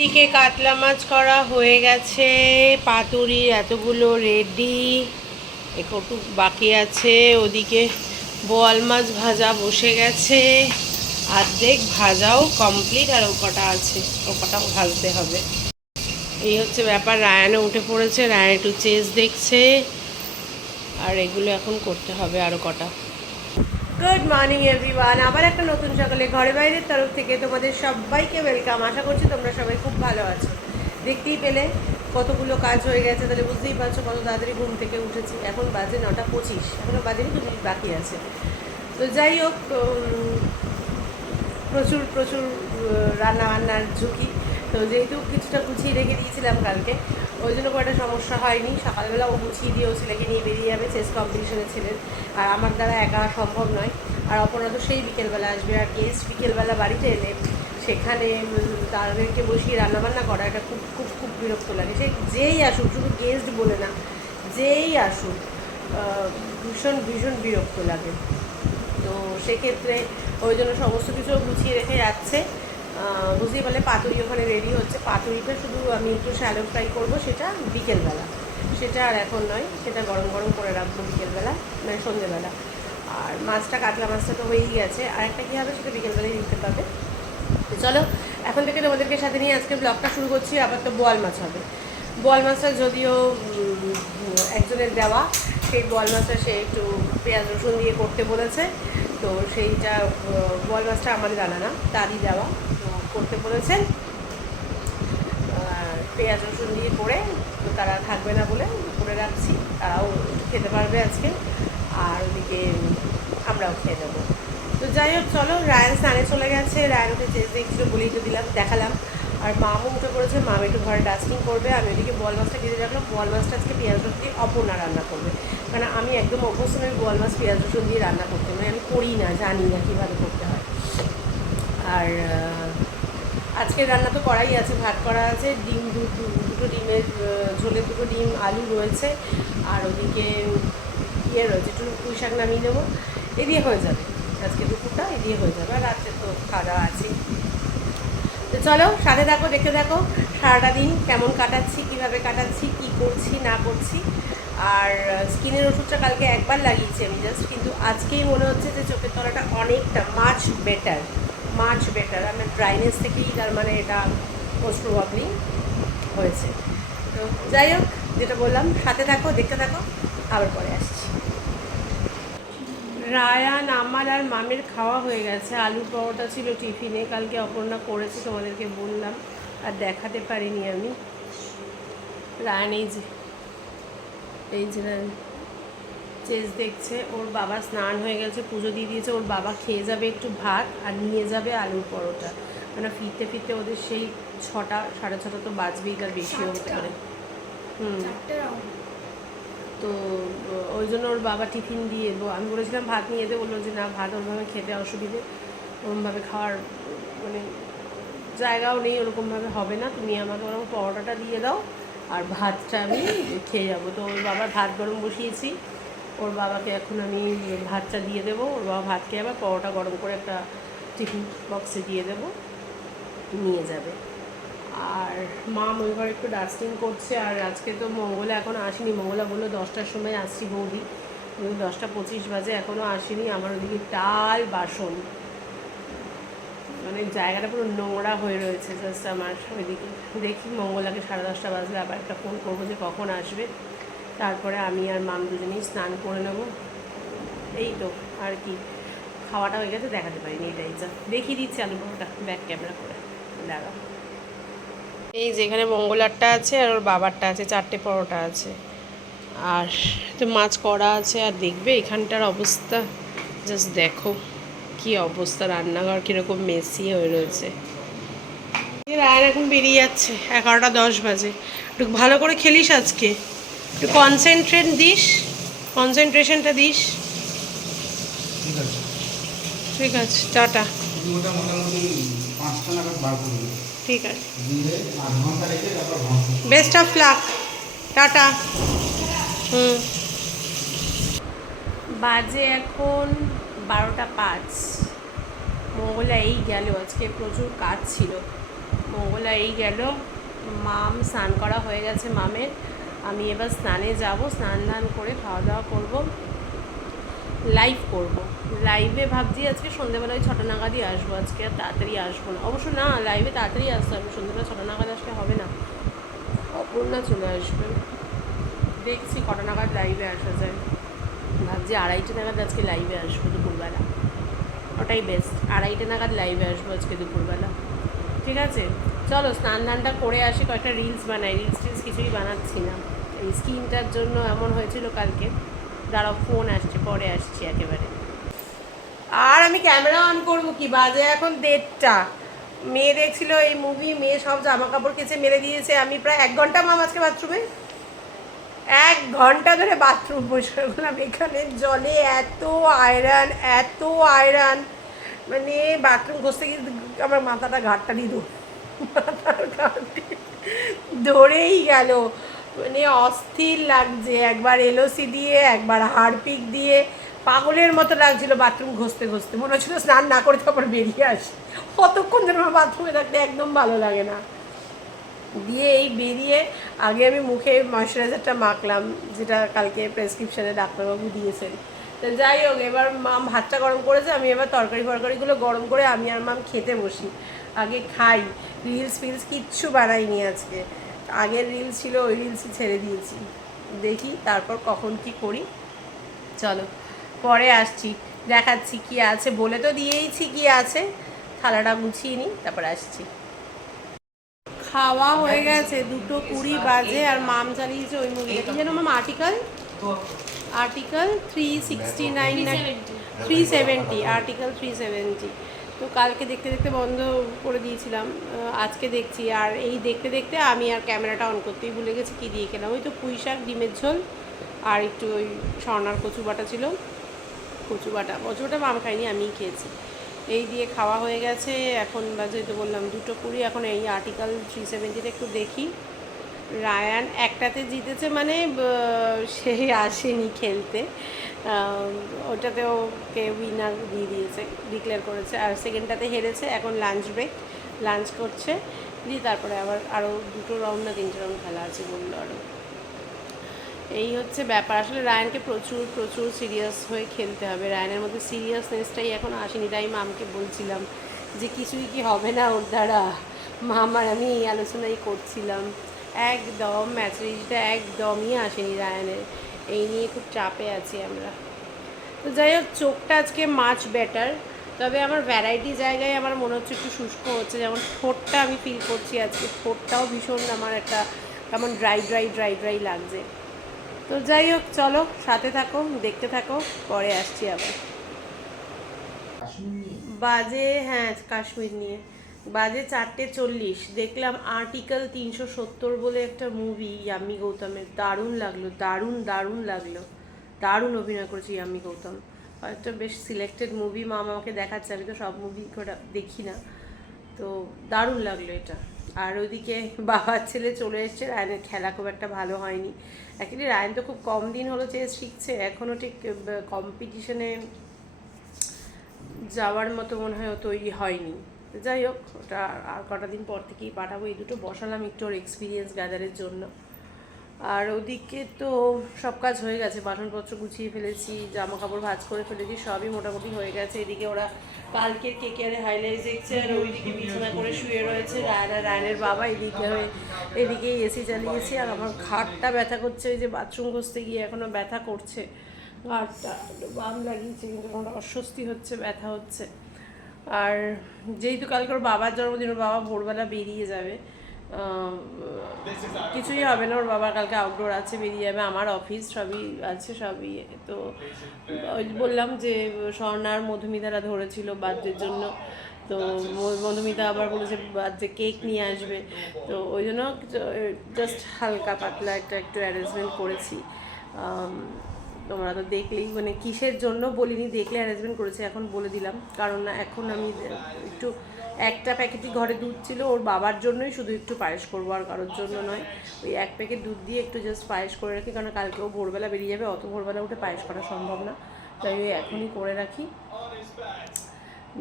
দিকে কাতলা মাছ করা হয়ে গেছে, পাতুরি এতগুলো রেডি একটু বাকি আছে, ওদিকে বোয়াল মাছ ভাজা বসে গেছে। অর্ধেক ভাজাও কমপ্লিট আর ও কটা আছে ও কটাও ভাজতে হবে। এই হচ্ছে ব্যাপার, রায়ানে উঠে পড়েছে, রায়ান একটু চেস দেখছে। আর এগুলো এখন করতে হবে আরও কটা। গুড মর্নিং এভরিওয়ান আবার একটা নতুন সকালে ঘরে বাইরের তরফ থেকে তোমাদের সবাইকে ওয়েলকাম আশা করছি তোমরা সবাই খুব ভালো আছো। দেখতেই পেলে কতগুলো কাজ হয়ে গেছে, তাহলে বুঝতেই পারছ কত তাড়াতাড়ি ঘুম থেকে উঠেছি। এখন বাজে নটা পঁচিশ এখনও বাজেনি দু মিনিট বাকি আছে। তো যাই হোক প্রচুর প্রচুর রান্নাবান্নার ঝুঁকি। তো যেহেতু কিছুটা গুছিয়ে রেখে দিয়েছিলাম কালকে, ওই জন্য কোনো একটা সমস্যা হয়নি। সকালবেলা ও গুছিয়ে দিয়ে ও ছেলেকে নিয়ে বেরিয়ে যাবে চেস কম্পিটিশনে ছিলেন আর আমার দ্বারা একা সম্ভব নয়। আর অপরাধ সেই বিকেলবেলা আসবে। আর গেস্ট বিকেলবেলা বাড়িতে এলে সেখানে তাদেরকে বসিয়ে রান্নাবান্না করা এটা খুব খুব খুব বিরক্ত লাগে। সে যেই আসুক, শুধু গেস্ট বলে না, যেই আসুক ভীষণ ভীষণ বিরক্ত লাগে। তো সেক্ষেত্রে ওই জন্য সমস্ত কিছু গুছিয়ে রেখে যাচ্ছে। আহ, বলে পাতুরি ওখানে রেডি হচ্ছে। পাতুরিটা শুধু আমি একটু শ্যালো ফ্রাই করব সেটা বিকেলবেলা। সেটা আর এখন নয় সেটা গরম গরম করে রাখব বিকেলবেলা মানে সন্ধেবেলা। আর মাছটা কাতলা মাছটা তো হয়েই গেছে। আর একটা কী হবে সেটা বিকেলবেলায় দিতে পারবে চলো এখন থেকে তোমাদেরকে সাথে নিয়ে আজকে ব্লগটা শুরু করছি। আবার তো বোয়াল মাছ হবে। বোয়াল মাছটা যদিও একজনের দেওয়া সেই বোয়াল মাছটা সে একটু পেঁয়াজ রসুন দিয়ে করতে বলেছে। তো সেইটা বোয়াল মাছটা আমাদের জানা না তারই দেওয়া। করতে বলেছেন। পেঁয়াজ, রসুন দিয়ে করে তারা থাকবে না বলে করে রাখছি। তারাও খেতে পারবে আজকে। আর ওদিকে আমরাও খেয়ে নেব। তো যাই হোক, চলো, রায়ন স্নানে চলে গেছে। রায়ন ওকে যে দেখছিল বলেই তো দিলাম, দেখালাম। আর মামও উঠে পড়েছে, মাম একটু ঘরে ডাস্টিং করবে। আমি ওদিকে বোয়াল মাছটা কেটে রাখলাম বোয়াল মাছটা আজকে পেঁয়াজ, রসুন দিয়ে অপর্ণা রান্না করবে। কারণ আমি একদম অভ্যস্ত নই বোয়াল মাছ, পেঁয়াজ, রসুন দিয়ে রান্না করতে। মানে আমি করি না, জানি না কীভাবে করতে হয়। আর আহ, আজকের রান্না তো করাই আছে ভাত করা আছে ডিম দুটো ডিমের ঝোলে দুটো ডিম আলু রয়েছে আর ওদিকে ইয়ে রয়েছে একটু পুঁই শাক নামিয়ে নেব। এ দিয়ে হয়ে যাবে। আজকে দুপুরটা এ দিয়ে হয়ে যাবে আর রাত্রে তো খাওয়া দাওয়া আছে। তো চলো সাথে দেখো দেখতে দেখো সারাটা দিন কেমন কাটাচ্ছি কীভাবে কাটাচ্ছি কি করছি না করছি। আর স্কিনের ওষুধটা কালকে একবার লাগিয়েছি আমি জাস্ট কিন্তু আজকেই মনে হচ্ছে যে চোখের তলাটা অনেকটা মাছ বেটার মাছ বেটার আমার ড্রাইনেস থেকেই তার মানে এটা মোস্ট প্রবাবলি হয়েছে। তো যাই হোক, যেটা বললাম, সাথে থাকো, দেখতে থাকো, আবার পরে আসছি। রায়ান, আমার আর মামের খাওয়া হয়ে গেছে। আলু পরোটা ছিল টিফিনে, কালকে অপর্ণা করেছে, তোমাদেরকে বললাম, আর দেখাতে পারিনি আমি। রায়ান, এই যে এই যে রায়ান। চেস দেখছে ওর বাবা স্নান হয়ে গেছে পুজো দিয়ে দিয়েছে ওর বাবা খেয়ে যাবে একটু ভাত আর নিয়ে যাবে আলুর পরোটা। মানে ফিরতে ফিরতে ওদের সেই ছটা সাড়ে ছটা তো বাজবেই তার বেশিও হতে পারে। হুম। তো ওই জন্য ওর বাবা টিফিন দিয়ে দেবো। আমি বলেছিলাম ভাত নিয়ে যেতে বলল যে না ভাত ওরভাবে খেতে অসুবিধে ওরমভাবে খাওয়ার মানে জায়গাও নেই ওরকমভাবে হবে না। তুমি আমাকে ওরকম পরোটাটা দিয়ে দাও আর ভাতটা আমি খেয়ে যাব। তো ওর বাবার ভাত গরম বসিয়েছি। ওর বাবাকে এখন আমি ভাতটা দিয়ে দেবো। ওর বাবা ভাত খেয়ে আবার পরোটা গরম করে একটা টিফিন বক্সে দিয়ে দেবো। নিয়ে যাবে। আর মা ওই ঘরে একটু ডাস্টিং করছে আর আজকে তো মঙ্গলা এখনও আসেনি। মঙ্গলা বলল দশটার সময় আসছি বৌদি। কিন্তু দশটা পঁচিশ বাজে এখনও আসেনি। আমার ওদিকে টাল বাসন। মানে জায়গাটা পুরো নোংরা হয়ে রয়েছে। জাস্ট আমার ওইদিকে। দেখি মঙ্গলাকে সাড়ে দশটা বাজলে আবার একটা ফোন করব যে কখন আসবে। তারপরে আমি আর মাম দুজনেই স্নান করে নেব। এই তো, আর কি। খাওয়াটা হয়ে গেছে, দেখাতে পারিনি এটাই যা। দেখিয়ে দিচ্ছি আলু পরোটা, ব্যাক ক্যামেরা করে। দাঁড়াও। এই যেখানে মঙ্গলারটা আছে আর ওর বাবারটা আছে, চারটে পরোটা আছে। আর তো মাছ করা আছে, আর দেখবে এখানটার অবস্থা? জাস্ট দেখো, কি অবস্থা, রান্নাঘর কীরকম মেসি হয়ে রয়েছে। রায়ন এখন বেরিয়ে যাচ্ছে, এগারোটা দশ বাজে। একটু ভালো করে খেলিস আজকে? একটু কনসেন্ট্রেট দিস কনসেন্ট্রেশনটা দিস। ঠিক আছে। টাটা। ঠিক আছে। Best of luck tata. হুম। বাজে এখন বারোটা পাঁচ। মঙ্গলা এই গেল আজকে প্রচুর কাজ ছিল। মঙ্গলা এই গেল মাম স্নান করা হয়ে গেছে মামের। আমি এবার স্নানে যাব, স্নান দান করে খাওয়া দাওয়া করব লাইভ করব। লাইভে ভাবছি আজকে সন্ধ্যেবেলায় ছটা নাগাদই আসব, আজকে আর তাড়াতাড়ি আসব না। অবশ্য না লাইভে তাড়াতাড়ি আসতে হবে সন্ধ্যেবেলা ছটা নাগাদ আসলে হবে না। অপর্ণা চলে আসবে। দেখছি কটা নাগাদ লাইভে আসা যায়। ভাবছি আড়াইটে নাগাদ আজকে লাইভে আসব দুপুরবেলা। ওটাই বেস্ট আড়াইটে নাগাদ লাইভে আসব আজকে দুপুরবেলা। ঠিক আছে? চলো স্নান দানটা করে আসি, কয়েকটা রিলস বানাই। রিলস টিলস কিছুই বানাচ্ছি না। এই স্কিনটার জন্য এমন হয়েছিল কালকে, দাঁড়াও ফোন আসছে, পরে আসছি একেবারে। আর আমি ক্যামেরা অন করব কি? বাজে এখন দেড়টা। মেয়ে দেখছিল এই মুভি মেয়ে সব জামা কাপড় কেচে মেরে দিয়েছে। আমি প্রায় এক ঘণ্টা মাম আজকে বাথরুমে এক ঘণ্টা ধরে বাথরুম বসে গেলাম এখানে জলে এত আয়রন এত আয়রন মানে বাথরুম ঘষতে গিয়ে আমার মাথাটা ঘাটটা দিয়ে মাথার ধরেই গেল। মানে অস্থির লাগছে। একবার এলওসি দিয়ে, একবার হারপিক দিয়ে। পাগলের মতো লাগছিল বাথরুম ঘষতে ঘষতে। মনে হচ্ছিল স্নান না করে তারপর বেরিয়ে আসি। কতক্ষণ ধরে আমার বাথরুমে থাকতে একদম ভালো লাগে না। দিয়ে এই বেরিয়ে আগে আমি মুখে ময়শ্চারাইজারটা মাখলাম, যেটা কালকে প্রেসক্রিপশানে ডাক্তারবাবু দিয়েছেন। তো যাই হোক, এবার মাম ভাতটা গরম করেছে, আমি এবার তরকারি ফরকারিগুলো গরম করে আমি আর মাম খেতে বসি। আগে খাই। রিলস ফিলস কিচ্ছু বানাইনি আজকে। আগের রিলস ছিল, ওই রিলসই ছেড়ে দিয়েছি। দেখি তারপর কখন কি করি। চলো, পরে আসছি। দেখাচ্ছি কি আছে। বলে তো দিয়েইছি কি আছে। থালাটা গুছিয়ে নিই, তারপর আসছি। খাওয়া হয়ে গেছে। দুটো কুড়ি বাজে আর মাম চালিয়েছে ওই মুভিটা। কি যেন মাম article article three sixty nine three seventy article three seventy তো কালকে দেখতে দেখতে বন্ধ করে দিয়েছিলাম আজকে দেখছি। আর এই দেখতে দেখতে আমি আর ক্যামেরাটা অন করতেই ভুলে গেছি কী দিয়ে খেলাম। ওই তো পুঁই শাক ডিমের ঝোল আর একটু ওই স্বর্ণার কচু বাটা ছিল। কচু বাটা কচু বাটা মাম খাইনি আমিই খেয়েছি। এই দিয়ে খাওয়া হয়ে গেছে। এখন বাজে তো বললাম দুটো কুড়ি এখন এই আর্টিকেল থ্রি সেভেন্টিটা একটু দেখি। রায়ান একটাতে জিতেছে মানে আহ, সে আসেনি খেলতে। ওটাতেও কে উইনার দিয়ে দিয়েছে ডিক্লেয়ার করেছে। আর সেকেন্ডটাতে হেরেছে, এখন লাঞ্চ ব্রেক লাঞ্চ করছে। দিয়ে তারপরে আবার আরও দুটো রাউন্ড না তিনটে রাউন্ড খেলা আছে বলল আরও এই হচ্ছে ব্যাপার। আসলে রায়ানকে প্রচুর প্রচুর সিরিয়াস হয়ে খেলতে হবে। রায়ানের মধ্যে সিরিয়াসনেসটাই এখন আসেনি। তাই মামকে বলছিলাম যে কিছুই কি হবে না ওর দ্বারা। মাম আর আমি এই আলোচনাই করছিলাম। একদম ম্যাচুরিটিটা একদমই আসেনি রায়ানের। এই নিয়ে খুব চাপে আছি আমরা। তো যাই হোক চোখটা আজকে মাছ বেটার তবে আমার ভ্যারাইটি জায়গায় আমার মনে হচ্ছে একটু শুষ্ক হচ্ছে। যেমন ঠোঁটটা আমি ফিল করছি আজকে। ঠোঁটটাও ভীষণ আমার একটা কেমন ড্রাই ড্রাই ড্রাই ড্রাই লাগছে। তো যাই হোক চলো সাথে থাকো দেখতে থাকো পরে আসছি আবার। বাজে হ্যাঁ কাশ্মীর নিয়ে। বাজে চারটে চল্লিশ। দেখলাম আর্টিকেল তিনশো সত্তর বলে একটা মুভি ইয়াম্মি গৌতমের। দারুণ লাগল, দারুণ দারুণ লাগল। দারুণ অভিনয় করেছে ইয়াম্মি গৌতম। হয়তো বেশ সিলেক্টেড মুভি মা আমাকে দেখাচ্ছে, আমি তো সব মুভি দেখি না। তো দারুণ লাগল এটা। আর ওইদিকে বাবার ছেলে চলে এসছে, রায়নের খেলা খুব একটা ভালো হয়নি। অ্যাকচুয়ালি রায়ন তো খুব কম দিন হলো চেস শিখছে এখনও ঠিক কম্পিটিশনে যাওয়ার মতো মনে হয় তৈরি হয়নি। যাই হোক, ওটা আর কটা দিন পর থেকেই পাঠাবো। এই দুটো বসালাম একটু ওর এক্সপিরিয়েন্স গ্যাদারের জন্য। আর ওদিকে তো সব কাজ হয়ে গেছে, বাসনপত্র গুছিয়ে ফেলেছি জামা কাপড় ভাজ করে ফেলেছি, সবই মোটামুটি হয়ে গেছে। এদিকে ওরা কালকের কেকের হাইলাইট দেখছে, আর ওইদিকে বিছানা করে শুয়ে রয়েছে রায়না, রায়নের বাবা। এদিকে হয়ে এদিকে এসি চালিয়েছি আর আমার ঘাটটা ব্যথা করছে। ওই যে বাথরুম ঘষতে গিয়ে এখনও ব্যথা করছে। ঘাটটা বাম লাগিয়েছে, কিন্তু অস্বস্তি হচ্ছে, ব্যথা হচ্ছে। আর যেহেতু কালকে ওর বাবার জন্মদিন, ওর বাবা ভোরবেলা বেরিয়ে যাবে কিছুই হবে না, ওর বাবা কালকে আউটডোর আছে, বেরিয়ে যাবে, আমার অফিস সবই আছে, সবই, তো বললাম যে স্বর্ণার মধুমিতারা ধরেছিল বার্থডের জন্য, তো মধুমিতা আবার বলেছে বার্থডে কেক নিয়ে আসবে, তো ওই জন্য জাস্ট হালকা পাতলা একটা, একটু অ্যারেঞ্জমেন্ট করেছি তোমরা তো দেখলেই মানে কিসের জন্য বলিনি, দেখলে অ্যারেঞ্জমেন্ট করেছি, এখন বলে দিলাম। কারণ না এখন আমি একটু, একটা প্যাকেটই ঘরে দুধ ছিল, ওর বাবার জন্যই শুধু একটু পায়েস করব, আর কারোর জন্য নয়। ওই এক প্যাকেট দুধ দিয়ে একটু জাস্ট পায়েস করে রাখি, কারণ কালকেও ভোরবেলা বেরিয়ে যাবে, অত ভোরবেলা উঠে পায়েস করা সম্ভব না। তাই ওই এখনই করে রাখি।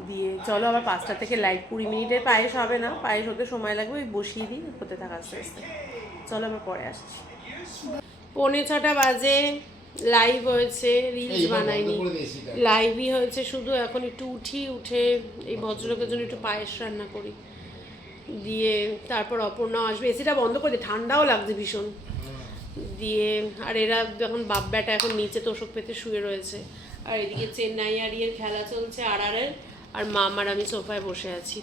দিয়ে চলো আবার পাঁচটা থেকে লাইট কুড়ি মিনিটের পায়েস হবে না, পায়েস হতে সময় লাগবে, ওই বসিয়ে দিই, হতে থাকা আস্তে আস্তে। চলো আবার পরে আসছি। পৌনে ছটা বাজে। লাইভ হয়েছে রিলস বানাইনি। লাইভই হয়েছে শুধু এখন একটু উঠি উঠে এই ভদ্রলোকের জন্য একটু পায়েস রান্না করি। দিয়ে তারপর অপর্ণাও আসবে। এসিটা বন্ধ করে ঠান্ডাও লাগছে ভীষণ। দিয়ে আর এরা যখন বাপ ব্যাটা এখন নিচে তোষক পেতে শুয়ে রয়েছে। আর এদিকে চেন্নাই আর ইয়ের খেলা চলছে আর আর আর মাম আর আমি সোফায় বসে আছি।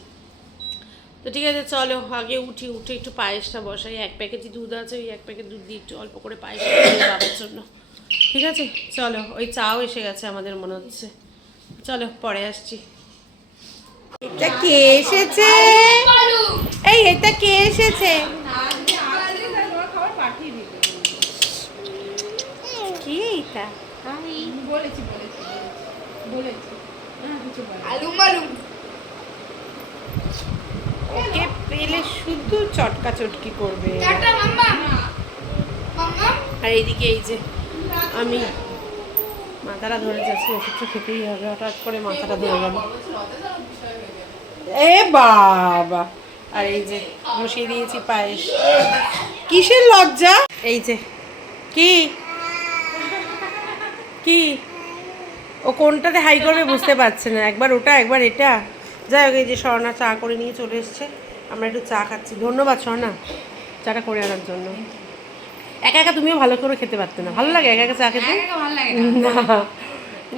তো ঠিক আছে চলো আগে উঠি উঠে একটু পায়েসটা বসাই। এক প্যাকেটই দুধ আছে ওই এক প্যাকেট দুধ দিয়ে একটু অল্প করে পায়েস বাবার জন্য। ঠিক আছে? চলো ওই চাও এসে গেছে আমাদের মনে হচ্ছে। চলো পরে আসছি। এটা কে এসেছে? এই এটা কে এসেছে? কি এটা? ওকে পেলে শুধু চটকা চটকি করবে আর এইদিকে এই যে আমি মাথাটা ধরে যাচ্ছি, ওষুধটা খেতেই হবে, হঠাৎ করে মাথাটা ধরে গেল। এ বাবা! আর এই যে বসিয়ে দিয়েছি পায়েস। কিসের লজ্জা? এই যে, কি? কি? ও কোনটাতে হাই করবে বুঝতে পারছে না। একবার ওটা, একবার এটা। যাই হোক, এই যে স্বর্ণা চা করে নিয়ে চলে এসছে। আমরা একটু চা খাচ্ছি। ধন্যবাদ, স্বর্ণা। চাটা করে আনার জন্য। একা একা তুমিও ভালো করে খেতে পারতে না। ভালো লাগে একা একা চা খেতে? না।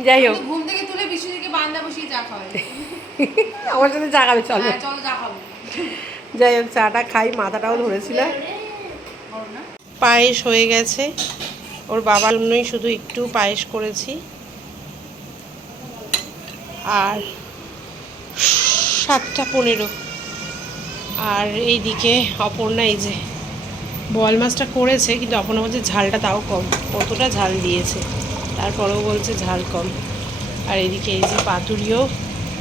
যাই হোক। ঘুম থেকে তুলে বান্দা বসিয়ে চা খাওয়াই। আমার সাথে চা খাবে চলো। হ্যাঁ চলো চা খাব। যাই হোক চাটা খাই মাথাটাও ধরেছিল। পায়েস হয়ে গেছে। ওর বাবার জন্যই শুধু একটু পায়েস করেছি। আর সাতটা পনেরো। আর এইদিকে অপর্ণা এই যে বল মাছটা করেছে, কিন্তু অপর্ণা বলছে ঝালটা তাও কম। কতটা ঝাল দিয়েছে, তারপরেও বলছে ঝাল কম। আর এদিকে এই যে পাতুরিও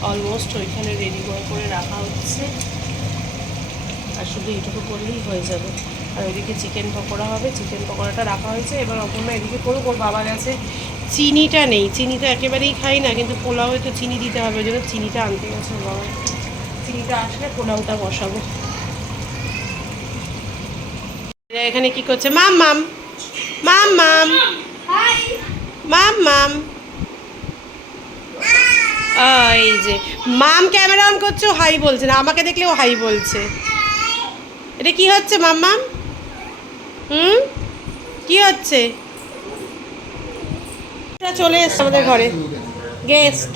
অলমোস্ট ওইখানে রেডি করে করে রাখা হচ্ছে। আর শুধু এইটুকু করলেই হয়ে যাবে। আর ওইদিকে চিকেন পকোড়া হবে চিকেন পকোড়াটা রাখা হয়েছে। এবার অপর্ণা এদিকে করুক, ওর বাবা গেছে চিনিটা নেই। চিনিটা একেবারেই খাই না, কিন্তু পোলাওয়ে তো চিনি দিতে হবে। ওই জন্য চিনিটা আনতে গেছে ওর বাবা। চিনিটা আসলে পোলাওটা বসাবো। এখানে কি করছে? মাম মাম। মাম মাম। মাম মাম। এই যে। মাম ক্যামেরা অন করছে, ও হাই বলছে না। আমাকে দেখলে ও হাই বলছে। এটা কি হচ্ছে মাম্মাম হুম? কি হচ্ছে? চলে এসছে আমাদের ঘরে। গেস্ট।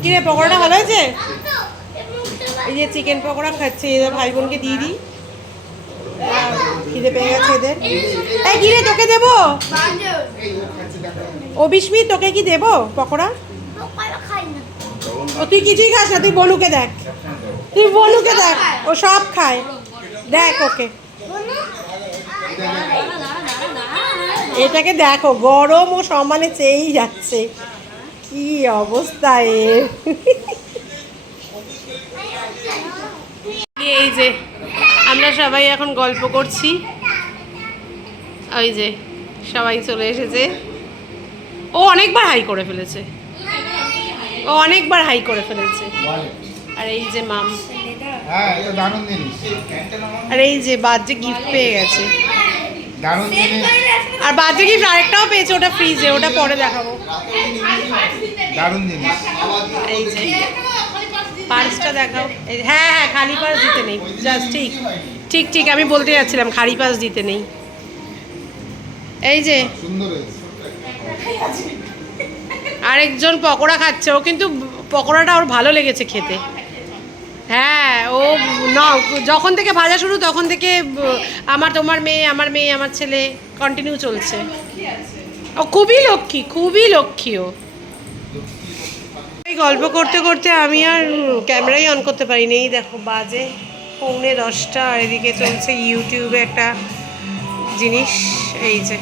কি রে, পকোড়াটা ভালো হয়েছে? এই যে চিকেন পকোড়া খাচ্ছে এদের ভাই বোনকে দিয়ে দিই। খিদে পেয়ে গেছে এদের। এই কি রে তোকে দেবো? ও বিস্মিত তোকে কি দেবো পকোড়া? ও, তুই কিছুই খাস না, তুই বনুকে দেখ। তুই বনুকে দেখ, ও সব খায়। দেখ ওকে। এটাকে দেখো, গরম ও সমানে চেয়েই যাচ্ছে। কি অবস্থা এর। এই যে আমরা সবাই এখন গল্প করছি। ওই যে সবাই চলে এসেছে। ও অনেকবার হাই করে ফেলেছে। ও অনেকবার হাই করে ফেলেছে। আর এই যে মাম। হ্যাঁ আর এই যে বার্থডে গিফট পেয়ে গেছে। আর বার্থডে গিফট আরেকটাও পেয়েছে ওটা ফ্রিজে ওটা পরে দেখাবো। দারুণ জিনিস এই যে। পার্সটা দেখাও। হ্যাঁ হ্যাঁ খালি পার্স দিতে নেই। জাস্ট ঠিক। ঠিক ঠিক, আমি বলতে যাচ্ছিলাম, খালি পার্স দিতে নেই। এই যে। আরেকজন পকোড়া খাচ্ছে। ও কিন্তু পকোড়াটা ওর ভালো লেগেছে খেতে। হ্যাঁ ও ন যখন থেকে ভাজা শুরু, তখন থেকে আমার তোমার মেয়ে, আমার মেয়ে, আমার ছেলে কন্টিনিউ চলছে। ও খুবই লক্ষ্মী খুবই লক্ষ্মী ও। এই গল্প করতে করতে আমি আর ক্যামেরাই অন করতে পারিনি। এই দেখো বাজে পৌনে দশটা আর এদিকে চলছে ইউটিউবে একটা জিনিস। এই যে।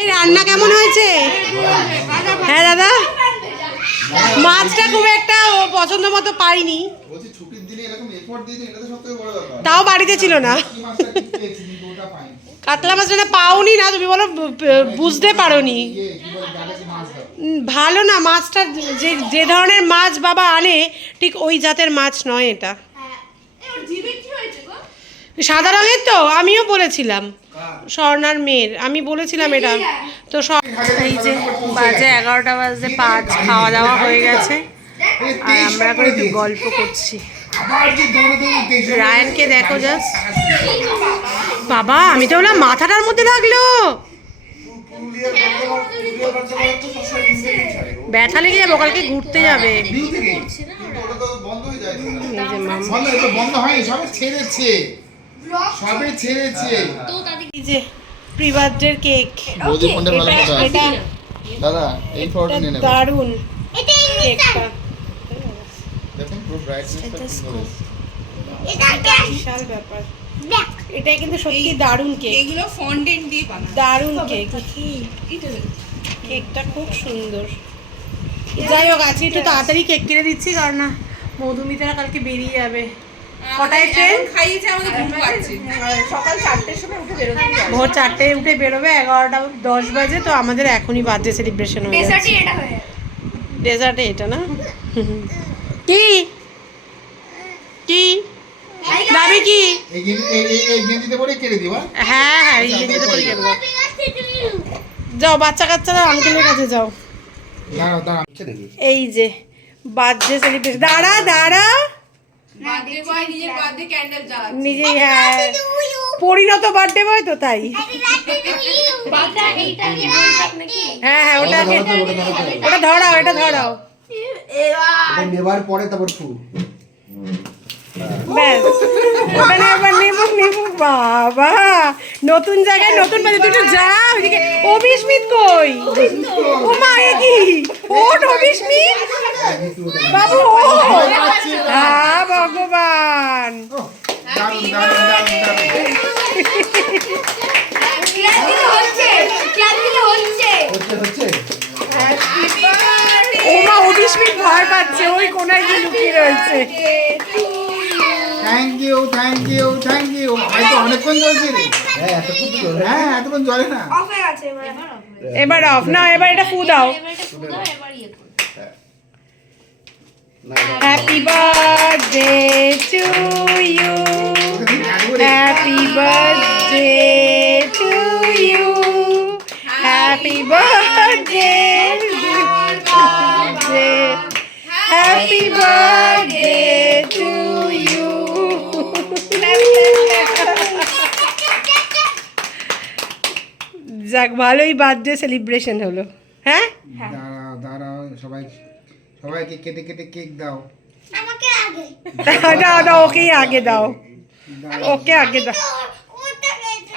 এই রান্না কেমন হয়েছে? হ্যাঁ দাদা। মাছটা খুব একটা পছন্দ মতো পাইনি তাও বাড়িতে ছিল না। কাতলা মাছটা পাওনি না তুমি বলো বুঝতে পারোনি। ভালো না, মাছটা যে যে ধরনের মাছ বাবা আনে, ঠিক ওই জাতের মাছ নয় এটা। সাদা রঙের তো, আমিও বলেছিলাম। স্বর্ণার মেয়ের, আমি বলেছিলাম এটা। তো স্বর- এই যে বাজে এগারোটা বাজে, পাঁচ খাওয়া দাওয়া হয়ে গেছে। আর আমরা এখন একটু গল্প করছি। রায়ানকে দেখো জাস্ট বাবা, আমি তো বললাম মাথাটার মধ্যে লাগল ব্যথা লেগে যাবে কালকে ঘুরতে যাবে। বন্ধ হয়ে এটা সবে ছেড়েছে। সবে ছেড়েছে। যে প্রি বার্থডের কেক। বৌদি ফোনটা ভালো এটা মতো আছে। এটা দাদা এই ফটোটা নিয়ে এটা নেবে। দারুণ। কেকটা। দেখুন পুরো ব্রাইটনেসটা বিশাল ব্যাপার। এটা কিন্তু সত্যি কেক। এগুলো ফন্ডেন্ট দিয়ে বানানো। দারুণ কেক। কেকটা খুব সুন্দর। যাই হোক আজকে একটু তাড়াতাড়ি কেক কিনে দিচ্ছি কারণ না মধুমিতারা কালকে বেরিয়ে যাবে। কটায় ট্রেন খাইয়েছে আমাদের ঘুম পাচ্ছে। সকাল চারটের সময় উঠে বেরোতে ভোর চারটে উঠে বেরোবে এগারোটা দশ বাজে তো আমাদের এখনই বার্থডে সেলিব্রেশন হয়ে যাচ্ছে। ডেজার্টে এটা না? কি? কি? দাবি কি? এই গেঞ্জি এই এই- এই গেঞ্জিতে পরে কেটে দিবা হ্যাঁ হ্যাঁ। যাও বাচ্চা কাচ্চারা আঙ্কেলের কাছে যাও দাঁড়াও দাঁড়াও আচ্ছা দেখি এই যে বার্থডে সেলিব্রেশন দাঁড়া দাঁড়া। নিজেই হ্যাঁ। পরিণত বার্থডে বয় তো তাই। হ্যাঁ হ্যাঁ ওটা ওটা ধরাও এটা ধরাও। নেবার পরে তারপর ফুল। ব্যাস। এবার নেব নেব। বাবা, নতুন জায়গায় নতুন বাজে দুটো যা, ওইদিকে। অভিস্মিত কই? ও মা এ ওট অভিস্মিত। বাবু ও হ্যাঁ ভগবান। দারুণ দারুণ দারুণ দারুণ হচ্ছে হচ্ছে ও মা অভিস্মিত ভয় পাচ্ছে, ওই কোনায় গিয়ে লুকিয়ে রয়েছে। Thank you thank you thank you হয়তো অনেকক্ষণ চলছে রে হ্যাঁ এতক্ষণ হ্যাঁ এতক্ষণ চলে না। এবার। অফ না এবার এটা ফু দাও। Happy birthday to you happy birthday to you happy birthday happy birthday যাক ভালোই বার্থডে সেলিব্রেশন হলো। হ্যাঁ? দাঁড়াও দাঁড়াও সবাই সবাইকে কেটে কেটে কেক দাও। দাও দাও ওকেই আগে দাও। ওকে আগে দাও।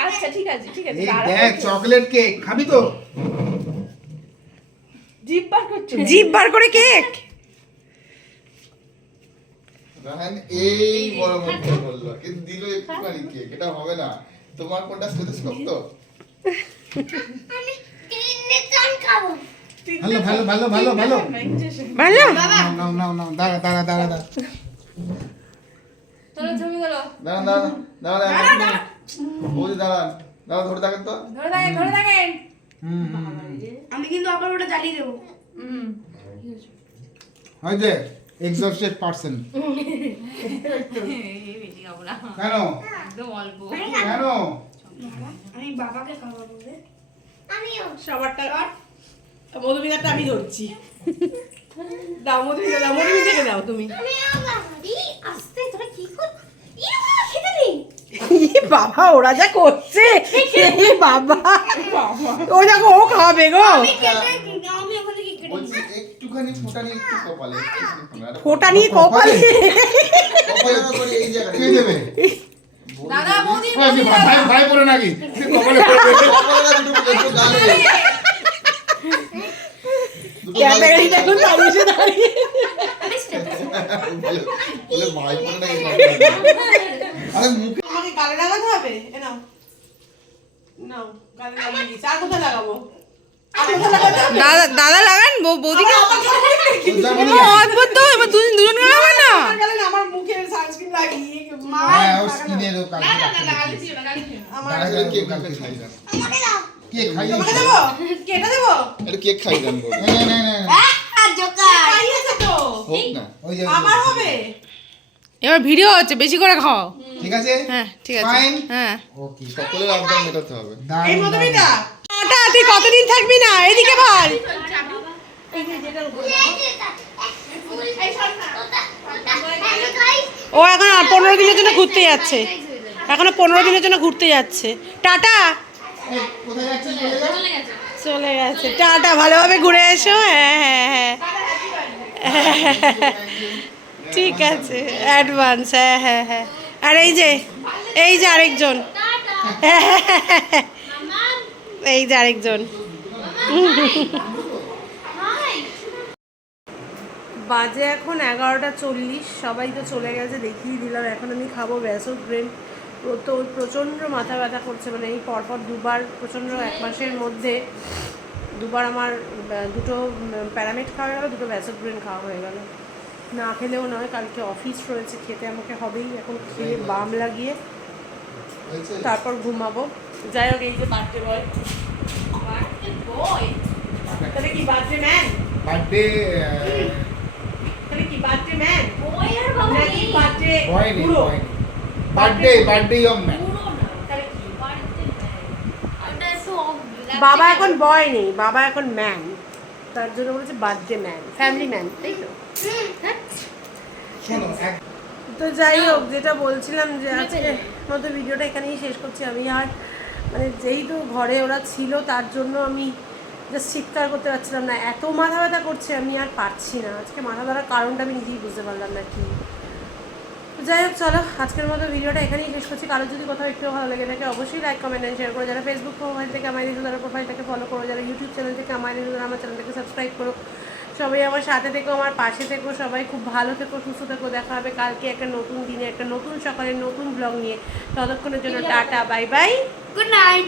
আচ্ছা ঠিক আছে ঠিক আছে এই দেখ চকলেট কেক খাবি তো? জিপ বার করছ। জিভ বার করে কেক? রাহান এই বড় মুখে বলল কিন্তু দিল একটুখানি কেক এটা হবে না। তোমার কোনটা স্টেথোস্কোপ তো? ভালো ভালো ভালো ভালো ভালো। ভালো? নাও নাও নাও দাঁড়া দাঁড়া দাঁড়া দাঁড়া। চলো ধরে থাকেন তো। ধরে থাকেন ধরে থাকেন। আমি কিন্তু আবার ওটা জ্বালিয়ে দেবো। হয়েছে? এক্সস্টেড পারসন কেন? একদম অল্প। কেন? আমি বাবাকে খাওয়াবো রে সবারটা মধুমিতাটা আমি ধরছি। দাও মধুমিতা দাও মধুমিতাকে দাও তুমি। ই বাবা ওরা যা করছে। বাবা। ও দেখো ও খাওয়াবে গো। ফোটা নিয়ে কপালে দাদা বৌদি ওই কি ভাই ভাই- ভাই পড়ে নাকি? কপালে পড়বে কপালে না দুটো দুটো গালে। দুটো গালে। ক্যামেরাই দেখুন দাঁড়িয়ে দাঁড়িয়ে। বলে বলে ভাই পড়ে নাকি? আরে মুখে আমাকে গালে লাগাতে হবে? এ নাও। নাও গালে লাগিয়ে দিচ্ছি আর কোথায় লাগাবো? আর কোথায় লাগাতে হবে? দাদা দাদা লাগান বৌদিকে অদ্ভুত তো এবার দুজন দুজন লাগাবে না? আমার গালে না, আমার মুখে হ্যাঁ খাই না কেক খাই দেন না না না না না আবার হবে এবার ভিডিও হচ্ছে বেশি করে খাও ঠিক আছে হ্যাঁ ঠিক আছে. হ্যাঁ ওকে সকলের আবদার মেটাতে হবে এই। টাটা তুই কতদিন থাকবি না এদিকে বল ও এখন পনেরো দিনের জন্য ঘুরতে যাচ্ছে। এখনও পনেরো দিনের জন্য ঘুরতে যাচ্ছে। টাটা। চলে গেছে। টাটা, ভালোভাবে ঘুরে এসো। হ্যাঁ হ্যাঁ হ্যাঁ। ঠিক আছে। অ্যাডভান্স হ্যাঁ হ্যাঁ হ্যাঁ। আর এই যে এই যে আরেকজন। এই যে আরেকজন। বাজে এখন এগারোটা চল্লিশ সবাই তো চলে গেছে দেখিয়ে দিলাম। এখন আমি খাব ব্যাসক ব্রেন তো প্রচণ্ড মাথা ব্যথা করছে মানে এই পরপর দুবার প্রচণ্ড এক মাসের মধ্যে দুবার আমার দুটো প্যারামেট খাওয়া হয়ে গেলো দুটো ব্যাসক ব্রেন খাওয়া হয়ে গেল। না খেলেও নয় কালকে অফিস রয়েছে খেতে আমাকে হবেই। এখন খেয়ে বাম লাগিয়ে তারপর ঘুমাবো। যাই হোক এই যে বার্থডে বয়। বয়? তাহলে কি বার্থডে ম্যান? বার্থডে কি বার্থডে ম্যান? নাকি বার্থডে বয় নেই বুড়ো? Birthday birthday man. বাবা এখন বয় নেই বাবা এখন ম্যান। তার জন্য বলেছে বার্থডে ম্যান ফ্যামিলি ম্যান তাই তো? এক তো যাই হোক যেটা বলছিলাম যে আজকে মতো ভিডিওটা এখানেই শেষ করছি। আমি আর মানে যেহেতু ঘরে ওরা ছিল তার জন্য আমি জাস্ট চিৎকার করতে পারছিলাম না এত মাথা ব্যথা করছে আমি আর পারছি না। আজকে মাথা ধরার কারণটা আমি নিজেই বুঝতে পারলাম না কি। যাই হোক চলো আজকের মতো ভিডিওটা এখানেই শেষ করছি। কারও যদি কোথাও একটু ভালো লেগে থাকে অবশ্যই লাইক কমেন্ট অ্যান্ড শেয়ার করো। যারা ফেসবুক প্রোফাইল থেকে আমার দিয়েছ তারা প্রোফাইলটাকে ফলো করো যারা ইউটিউব চ্যানেল থেকে আমার তারা আমার চ্যানেলটাকে সাবস্ক্রাইব করো সবাই আমার সাথে থেকো আমার পাশে থেকো সবাই খুব ভালো থেকো সুস্থ থেকো। দেখা হবে কালকে একটা নতুন দিনে একটা নতুন সকালে নতুন ব্লগ নিয়ে। ততক্ষণের জন্য tata bye bye good night